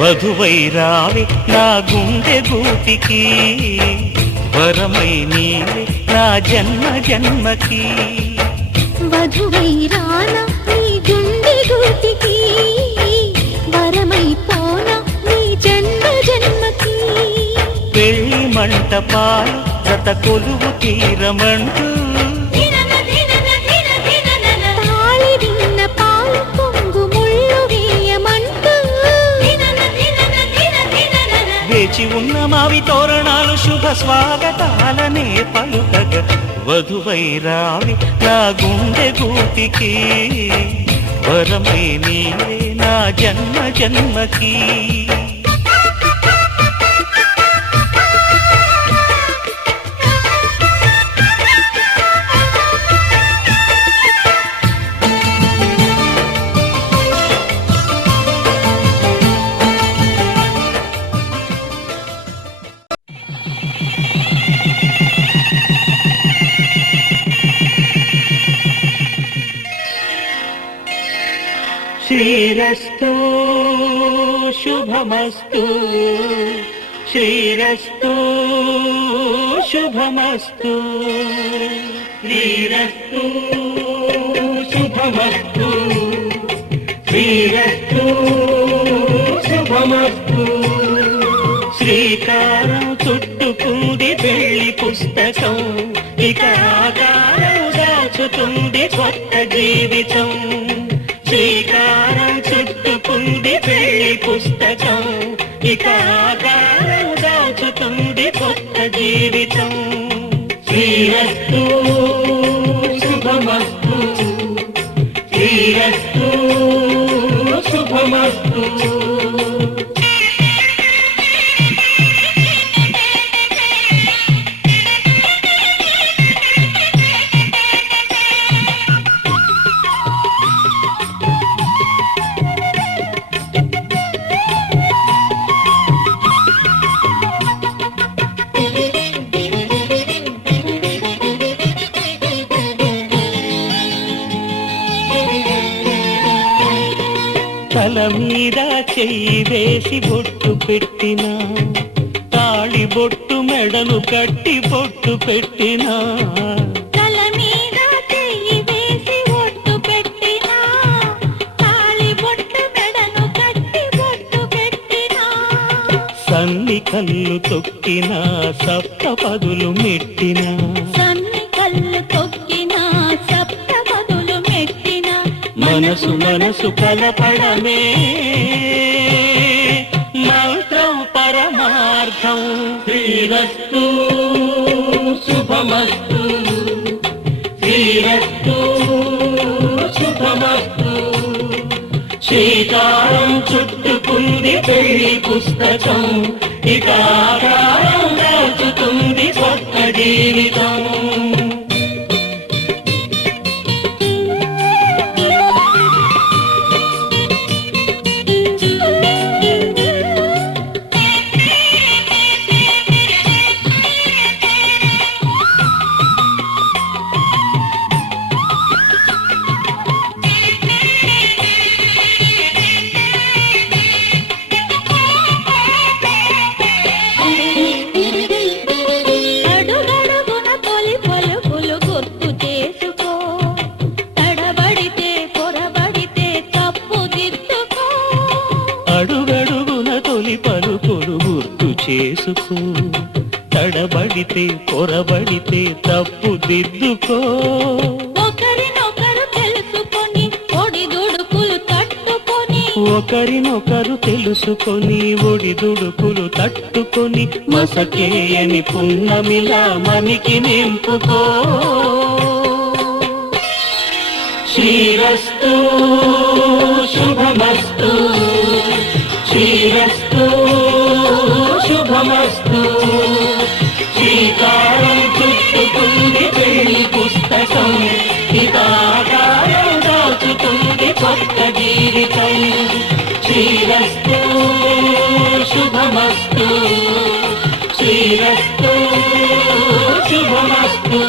వధువై రావే నా గుండె గూటికి, వరమై నీవే నా జన్మ జన్మకి. వధువై రానా నీ గుండె గూటికి, వరమై పోనా నీ జన్మ జన్మకి. పెళ్లి మంటపాలు జత కొలువు తీరమంటూ, తాళి విన్న పాలు పొంగు ముళ్ళు వేయమంటూ, వేచి ఉన్న మావి తోరణాలు శుభ స్వాగతాలనే పలుకగ. వధువై రావి నా గుండె గూటికి, వరమై నీవే నా జన్మ జన్మకి. శ్రీరస్తు శుభమస్తు, శ్రీరస్తు శుభమస్తు, శ్రీరస్తు శుభమస్తు, శ్రీరస్తు శుభమస్తు. శ్రీకారం చుట్టుకుంది పెళ్లి పుస్తకం, ఇక ఆకారం దాచుతుంది కొత్త జీవితం. శ్రీకారం చుట్టుకుంది పెళ్లి పుస్తకం, ఇక ఆకారం దాచుతుంది కొత్త జీవితం. శ్రీరస్తు శుభమస్తు, శ్రీరస్తు శుభమస్తు. తల మీద చెయ్యి వేసి బొట్టు పెట్టినా, తాళి బొట్టు మెడను కట్టి బొట్టు పెట్టినా, తల మీద చెయ్యి వేసి బొట్టు పెట్టినా, తాళి బొట్టు మెడను కట్టి బొట్టు పెట్టినా, సన్ని కళ్ళు తొక్కినా సప్త పదులు మెట్టినా, సన్ని కళ్ళు తొక్కినా సప్త పదులు మెట్టినా, మనసు మనసు కలపడమే మంత్రం పరమార్థం. శ్రీరస్తు శుభమస్తు, శ్రీరస్తు శుభమస్తు. శ్రీకారం చుట్టుకుంది పెళ్లి పుస్తకం, ఇక ఆకారం దాచుతుంది కొత్త జీవితం. చేసుకో, తడబడితే పొరబడితే తప్పు దిద్దుకో. ఒకరినొకరు తెలుసుకొని ఒడిదుడుకులు తట్టుకొని, ఒకరినొకరు తెలుసుకొని ఒడిదుడుకులు తట్టుకొని, మసకేయని పున్నమిలా మనికి నింపుకో. శ్రీరస్తు శుభమస్తు, శ్రీరస్తు శుభమస్తు. శ్రీకారం చుట్టుకుంది పెళ్లి పుస్తకం, హితాకారం దాచుతుంది కొత్త జీవితం. శ్రీరస్తు శుభమస్తు, శ్రీరస్తు శుభమస్తు.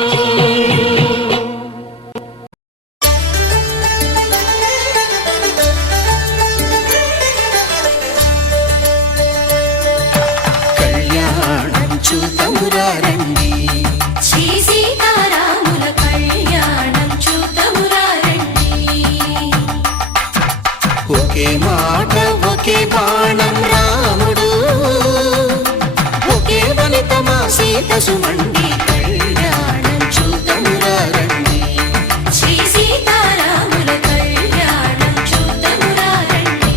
సుమండి కళ్యాణం చూతమురా రండి. శ్రీ సీతారాముల కళ్యాణం చూతమురా రండి.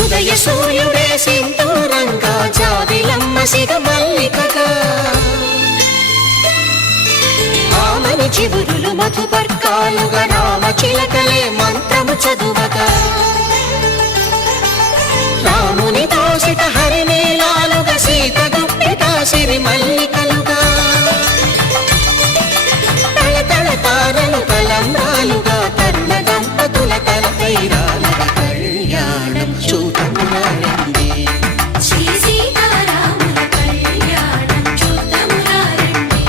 ఉదయ సూర్యుడే సింధూరంగా జాబిలమ్మ సిగ మల్లికగా ఆమని చివురులు మధుపర్కాలుగా రామ చిలకలే మంత్రము చదువగా రాముని దోసిట హరినీలాలుగా సీత గుప్పిట సిరి మల్లికలుగా తల తల తారలు తలంబ్రాలుగా తరుణ దంపతుల తలపై రాలగా కళ్యాణం చూతమురా రండి. శ్రీ సీతారాముల కళ్యాణం చూతమురా రండి.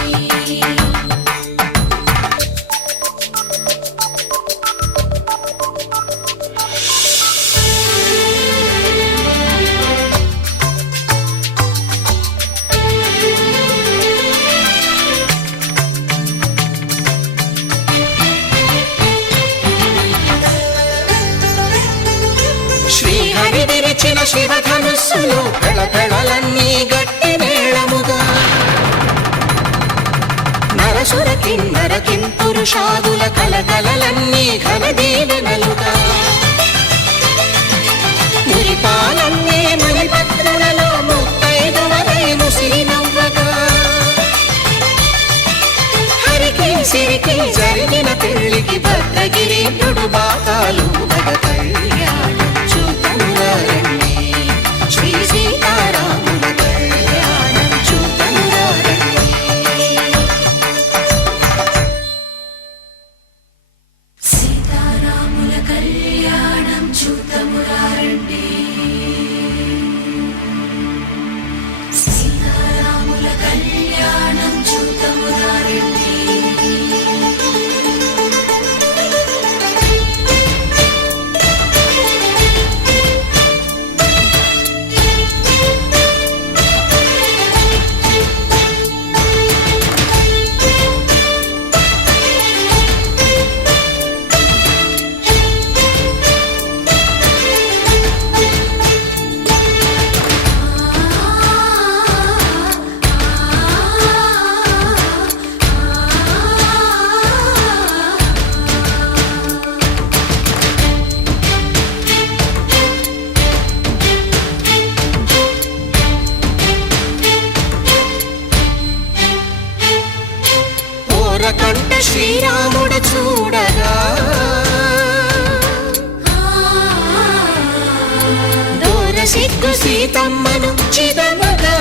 శ్రీహరి విరిచిన శివధనుస్సులు పెళపెళలన్నీ గట్టి మేళముగా నరసుర కిన్నర కింపురుషాదుల కలకలలన్నీ ఘన దీవెనలుగా మురిపాలన్నీ మణిపత్రులలో ముత్తైదువలై ముసిరి నవ్వగా హరికి సిరికి జరిగిన పెళ్లికి భద్రగిరీంద్రుడు బాకాలు కళ్యాణం చూతమురా రండి. శ్రీ సీతారాముల కళ్యాణం చూతమురా రండి. సీతారాముల కళ్యాణం చూతమురా రండి. సీతారాముల కళ్యాణం చూతమురా రండి. ఓరకంట శ్రీరాముడు చూడగా దూర సిగ్గు సీతమ్మను చిదమగా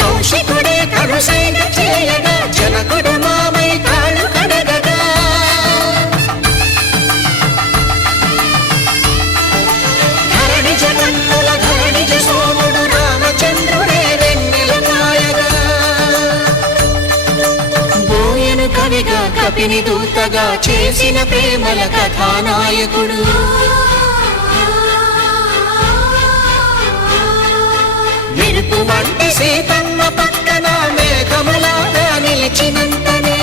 కౌశికుడే కరుసైన చేయగా జనకుడు మామై కాళ్ళు కడగగా ధరణి జగన్నుల ధరణిజ సోముడు రామచంద్రుడే వెన్నెల కాయగా బోయను కవిగా కపిని దూతగా చేసిన ప్రేమల కథానాయకుడు మెరుపు వంటి సీతమ్మ పక్కన మేఘములాగా నిలిచినంతనే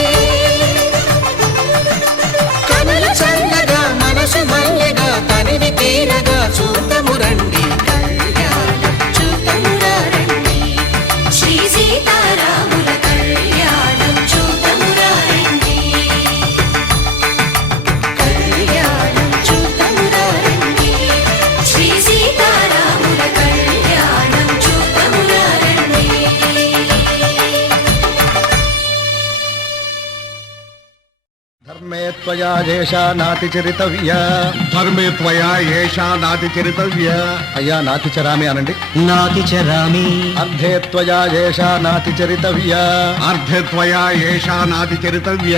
కనుల చల్లగా మనసు మల్లెగా తనివి తీరగా చూతము రండి కళ్యాణం చూతమురా రండి. శ్రీ సీతారాముల కళ్యాణం చూతమురా రండి. కళ్యాణం చూతమురా రండి. త్వయా ఏషా నాతి చరితవ్య. ధర్మే త్వయా ఏషా నాతి చరితవ్య. అయ్యా నాతి చరామి అనండి. నాతి చరామి. అర్ధే త్వయా ఏషా నాతి చరితవ్య. అర్ధే త్వయా ఏషా నాతి చరితవ్య.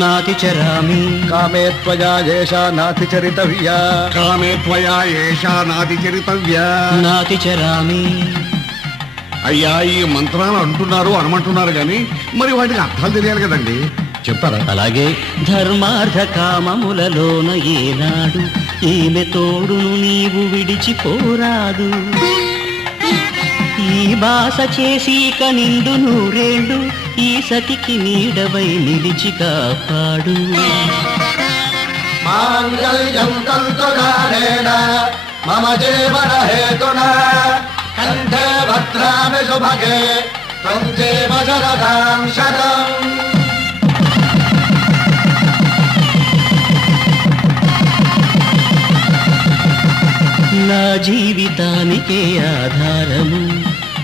నాతి చరామి. కామే త్వయా ఏషా నాతి చరితవ్య. కామే త్వయా ఏషా నాతి చరితవ్య. నాతి చరామి. అయ్యా ఈ మంత్రాలు అంటున్నారు అనమంటున్నారు కానీ మరి వాటికి అర్థాలు తెలియాలి కదండి, చెప్తారా? అలాగే ధర్మార్థ కామములలోన ఏనాడు ఈమె తోడును నీవు విడిచిపోరాదు. ఈ బాస చేసి కనిండు నూరేళ్ళు ఈ సతికి నీడవై నిలిచి కాపాడు. మాంగళ్యం తంతునానేన మమ జీవన హేతునా కంఠే భద్రామి శుభగే త్వం జీవ శరదాం శతం. నా జీవితానికే ఆధారము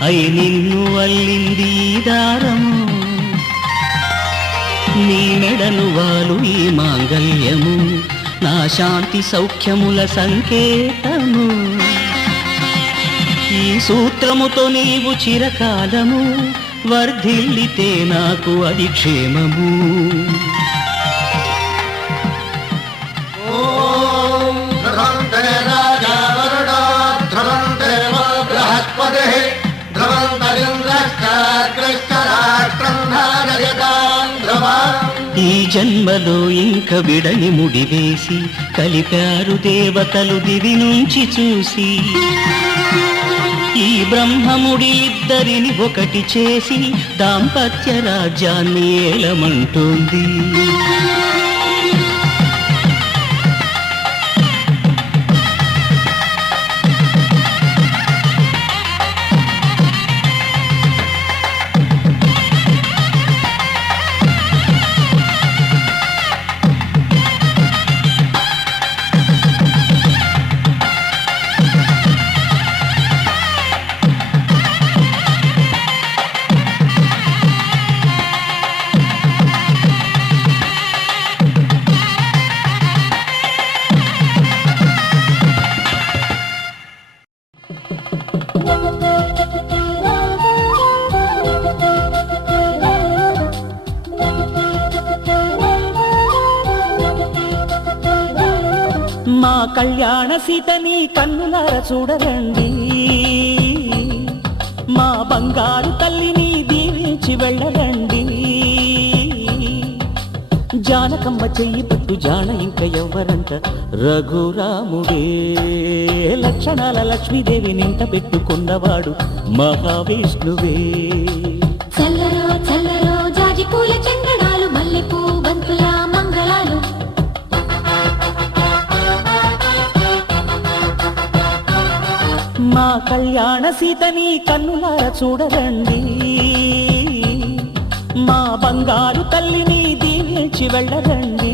అయి నిన్ను అల్లింది దారము. నీ మెడను వాలు ఈ మాంగళ్యము నా శాంతి సౌఖ్యముల సంకేతము. ఈ సూత్రముతో నీవు చిరకాలము వర్ధిల్లితే నాకు అది క్షేమము. ఓం ధ్రువంతే రాజా వరుణో ధ్రువంతే బృహస్పతిః ధ్రువంతరింద్రశ్చాగ్రశ్చ రాష్ట్రం ధారయతాం ధ్రువం. ఈ జన్మలో ఇంక విడని ముడివేసి కలిపారు దేవతలు దివి నుంచి చూసి. ఈ బ్రహ్మముడి ఇద్దరిని ఒకటి చేసి దాంపత్య రాజ్యాన్ని ఏలమంటోంది. మా కళ్యాణ సీతని కన్నులార చూడరండి. మా బంగారు తల్లిని దీవించి వెళ్ళరండి. జానకమ్మ చెయ్యి పట్టు జాన ఇంక ఎవ్వరంట రఘురాముడే. లక్షణాల లక్ష్మీదేవి నింట పెట్టుకున్నవాడు మహావిష్ణువే. చల్లరో చల్లరో జాజి పూల చందనాలు మల్లెపూ బంతుల మంగళాలు. మా కళ్యాణ సీతని కన్నులార చూడరండి. మా బంగారు తల్లిని దీవించి వెళ్ళరండి.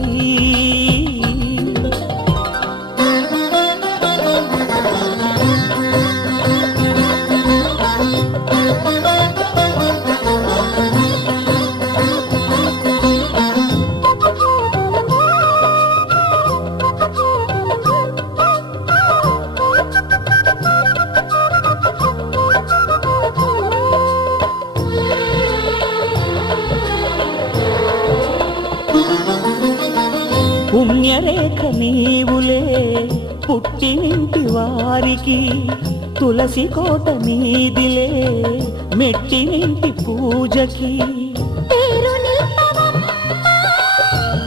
పుణ్యరేఖ నీవులే పుట్టినింటి వారికి. తులసి కోట నీదిలే మెట్టినింటి పూజకి. పేరు నిల్పవమ్మ,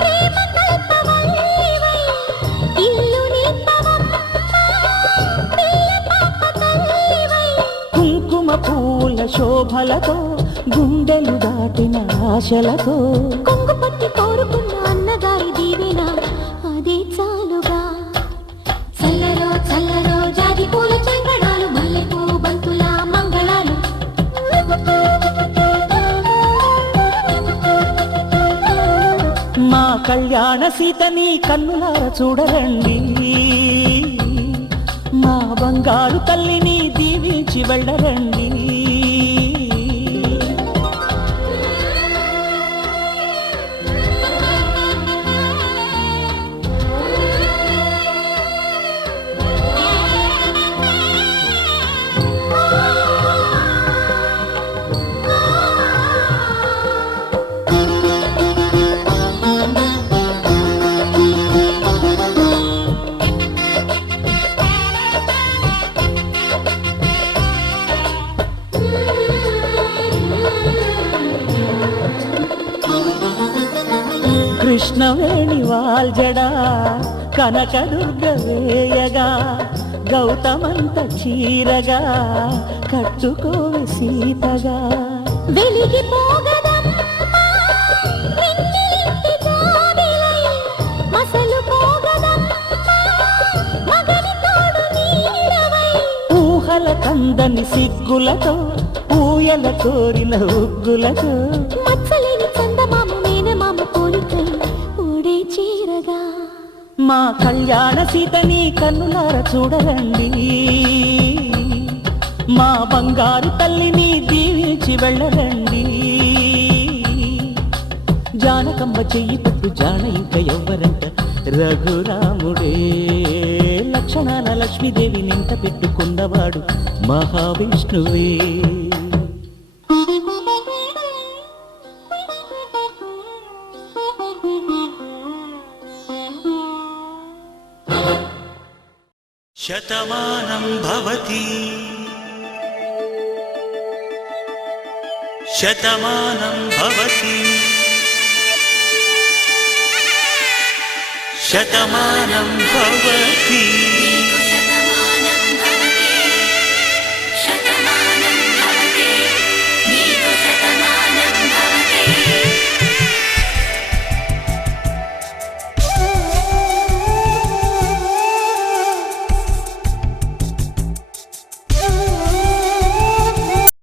ప్రేమ కల్పవల్లివై. ఇల్లు నిల్పవమ్మ, పిల్ల పాప తల్లివై. కుంకుమ పూల శోభలతో గుండెలు దాటిన ఆశలతో కొంగు పట్టి కోరుకున్న అన్నగారి దీవెన అదే చాలుగా. చల్లరో చల్లరో జాజి పూల చందనాలు మల్లెపూ బంతుల మంగళాలు. మా కళ్యాణ సీతని కన్నులార చూడరండి. మా బంగారు తల్లిని దీవించి వెళ్ళరండి. కృష్ణవేణి వాల్జడా కనకదుర్గ వేయగా గౌతమంత చీరగా కట్టుకోవి సీతగా వెలిగిపోగదమ్మా నిన్నిలింటి జాబిలై మసలు పోగదమ్మా మగని తోడు నీడవై ఊహల కందని సిగ్గులతో ఊయల కోరిన ఉగ్గులతో మచ్చలేని చందమామ మేనమామ పోలికై ఊడే చీరగా మా కళ్యాణ సీతని కన్నులార చూడరండి మా బంగారు తల్లిని దీవించి వెళ్ళరండి జానకమ్మ చెయ్యి పట్టు జాన ఇంక ఎవ్వరంట రఘురాముడే లక్షణాల లక్ష్మీదేవి నింట పెట్టుకున్నవాడు మహావిష్ణువే శతమానం భవతి శతమానం భవతి శతమానం భవతి శతమానం భవతి శతమానం భవతి నీకు శతమానం భవతి